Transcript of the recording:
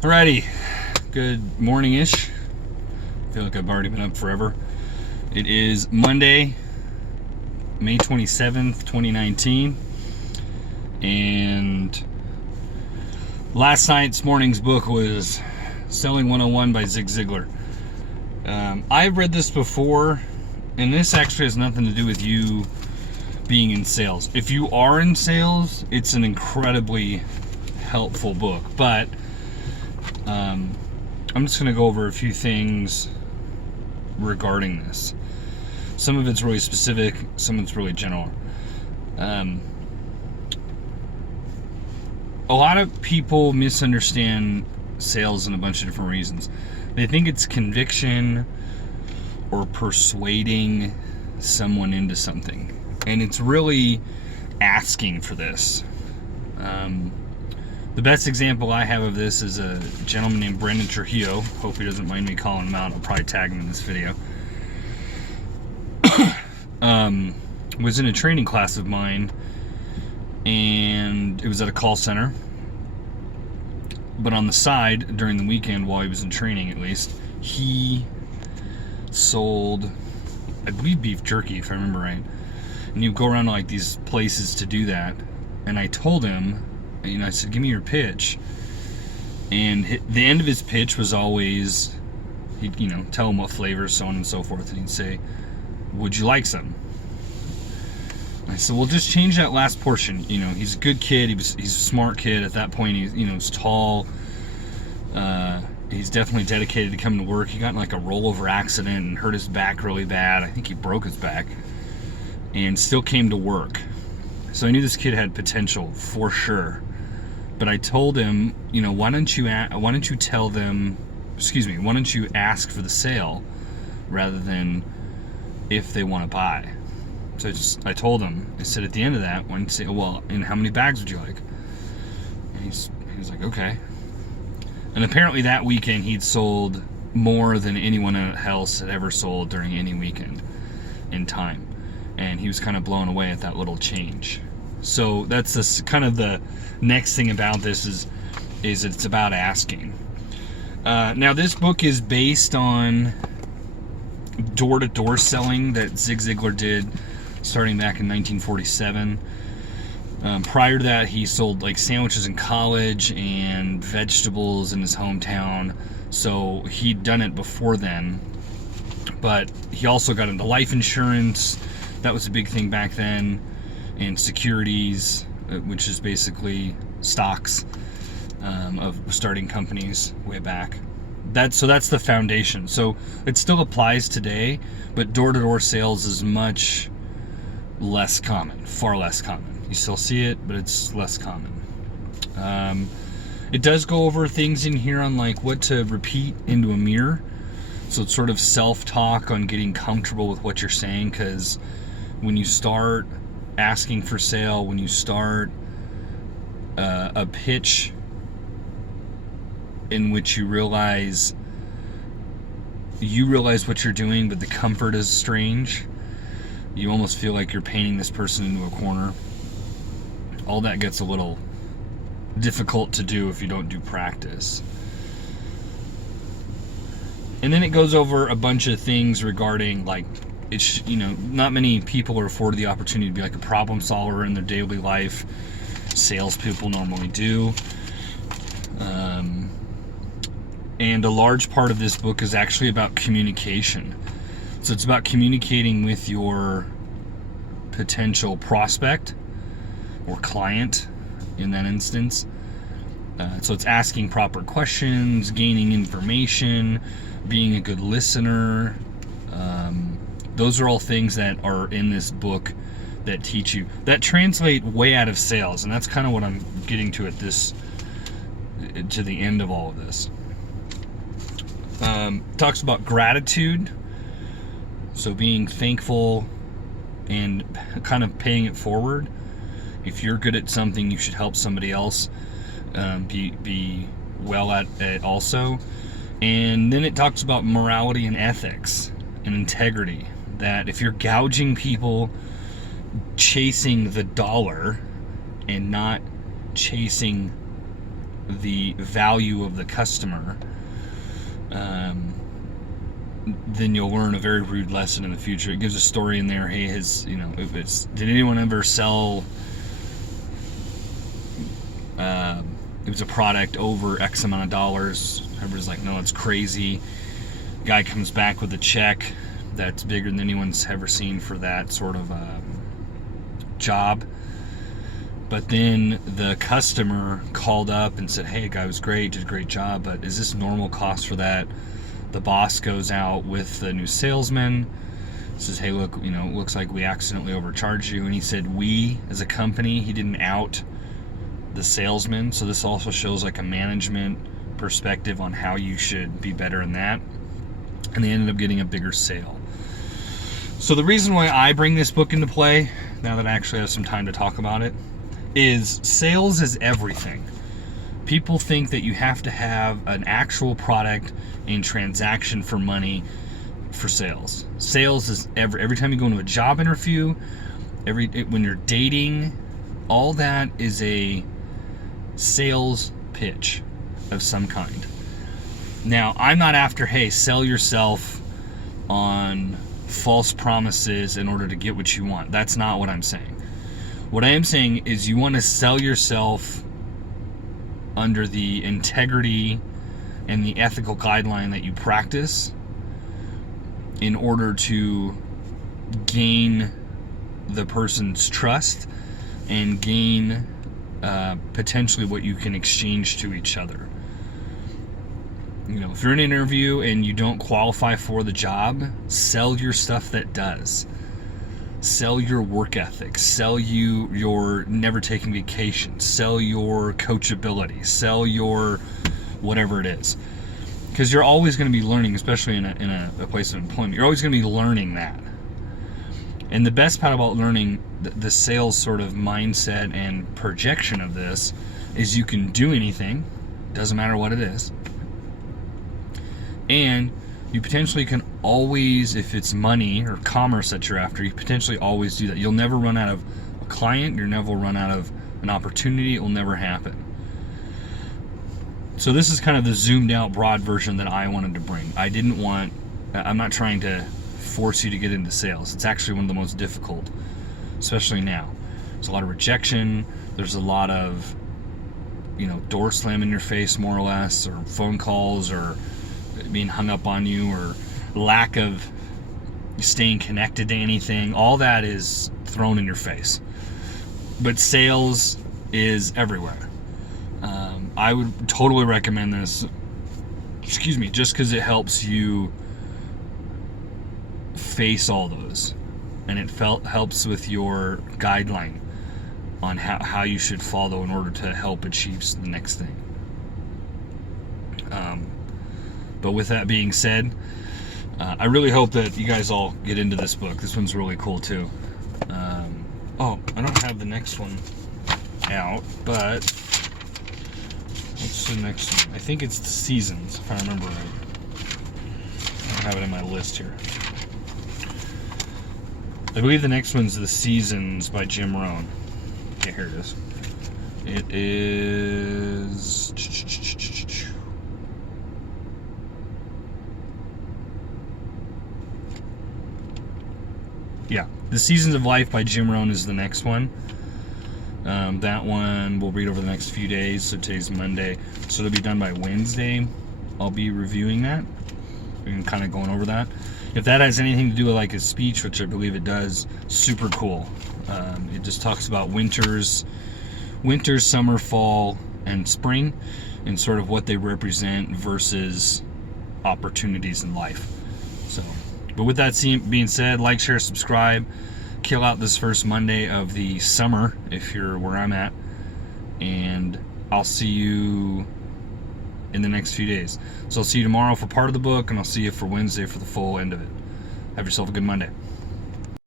Alrighty, good morning-ish. I feel like I've already been up forever. It is Monday, May 27th, 2019. And last morning's book was Selling 101 by Zig Ziglar. I've read this before, and this actually has nothing to do with you being in sales. If you are in sales, it's an incredibly helpful book, but I'm just going to go over a few things regarding this. Some of it's really specific, some of it's really general. A lot of people misunderstand sales in a bunch of different reasons. They think it's conviction or persuading someone into something, and it's really asking for this. The best example I have of this is a gentleman named Brendan Trujillo. Hope he doesn't mind me calling him out. I'll probably tag him in this video. Was in a training class of mine, and it was at a call center. But on the side, during the weekend, while he was in training at least, he sold, I believe, beef jerky, if I remember right. And you go around to like these places to do that. And I told him, I said, give me your pitch. And the end of his pitch was always, he'd, tell him what flavors, so on and so forth. And he'd say, would you like some? I said, well, just change that last portion. He's a good kid. He's a smart kid. At that point, he's tall. He's definitely dedicated to coming to work. He got in like a rollover accident and hurt his back really bad. I think he broke his back and still came to work. So I knew this kid had potential for sure. But I told him, why don't you ask for the sale rather than if they want to buy. So I told him, I said, at the end of that, why don't you say, well, and how many bags would you like? And he was like, okay. And apparently that weekend he'd sold more than anyone else had ever sold during any weekend in time. And he was kind of blown away at that little change. So that's kind of the next thing about this is it's about asking. Now this book is based on door-to-door selling that Zig Ziglar did starting back in 1947. Prior to that, he sold like sandwiches in college and vegetables in his hometown. So he'd done it before then. But he also got into life insurance. That was a big thing back then. And securities, which is basically stocks of starting companies way back. So that's the foundation. So it still applies today, but door-to-door sales is much less common, far less common. You still see it, but it's less common. It does go over things in here on like what to repeat into a mirror. So it's sort of self-talk on getting comfortable with what you're saying, because when you start asking for sale, when you start a pitch in which you realize what you're doing, but the comfort is strange, you almost feel like you're painting this person into a corner. All that gets a little difficult to do if you don't do practice. And then it goes over a bunch of things regarding like, it's, not many people are afforded the opportunity to be like a problem solver in their daily life. Salespeople normally do. And a large part of this book is actually about communication. So it's about communicating with your potential prospect or client in that instance. So it's asking proper questions, gaining information, being a good listener. Those are all things that are in this book that teach you, that translate way out of sales. And that's kind of what I'm getting to to the end of all of this. Talks about gratitude. So being thankful and kind of paying it forward. If you're good at something, you should help somebody else be well at it also. And then it talks about morality and ethics and integrity. That if you're gouging people, chasing the dollar and not chasing the value of the customer, then you'll learn a very rude lesson in the future. It gives a story in there. Hey, did anyone ever sell it was a product over X amount of dollars? Everybody's like, no, it's crazy. Guy comes back with a check that's bigger than anyone's ever seen for that sort of job. But then the customer called up and said, hey, the guy was great, did a great job, but is this normal cost for that? The boss goes out with the new salesman, says, hey, look, looks like we accidentally overcharged you. And he said, we as a company, he didn't out the salesman. So this also shows like a management perspective on how you should be better in that. And they ended up getting a bigger sale. So the reason why I bring this book into play, now that I actually have some time to talk about it, is sales is everything. People think that you have to have an actual product and transaction for money for sales. Sales is every time you go into a job interview, when you're dating, all that is a sales pitch of some kind. Now, I'm not after, hey, sell yourself on false promises in order to get what you want. That's not what I'm saying. What I am saying is you want to sell yourself under the integrity and the ethical guideline that you practice in order to gain the person's trust and gain potentially what you can exchange to each other. If you're in an interview and you don't qualify for the job, sell your stuff that does. Sell your work ethic. Sell your never taking vacation. Sell your coachability. Sell your whatever it is. Because you're always going to be learning, especially in a place of employment. You're always going to be learning that. And the best part about learning the sales sort of mindset and projection of this is you can do anything. Doesn't matter what it is. And you potentially can always, if it's money or commerce that you're after, you potentially always do that. You'll never run out of a client. You'll never run out of an opportunity. It will never happen. So this is kind of the zoomed out broad version that I wanted to bring. I'm not trying to force you to get into sales. It's actually one of the most difficult, especially now. There's a lot of rejection. There's a lot of, door slam in your face, more or less, or phone calls, or being hung up on you, or lack of staying connected to anything. All that is thrown in your face. But sales is everywhere. I would totally recommend this, just because it helps you face all those, and it helps with your guideline on how you should follow in order to help achieve the next thing. But with that being said, I really hope that you guys all get into this book. This one's really cool too. I don't have the next one out, but what's the next one? I think it's The Seasons, if I remember right. I don't have it in my list here. I believe the next one's The Seasons by Jim Rohn. Okay, here it is. It is... Yeah, The Seasons of Life by Jim Rohn is the next one. That one we'll read over the next few days. So today's Monday, so it'll be done by Wednesday. I'll be reviewing that and kind of going over that. If that has anything to do with like his speech, which I believe it does, super cool. It just talks about winter, summer, fall, and spring, and sort of what they represent versus opportunities in life. So, but with that being said, like, share, subscribe. Kill out this first Monday of the summer if you're where I'm at, and I'll see you in the next few days. So I'll see you tomorrow for part of the book, and I'll see you for Wednesday for the full end of it. Have yourself a good Monday.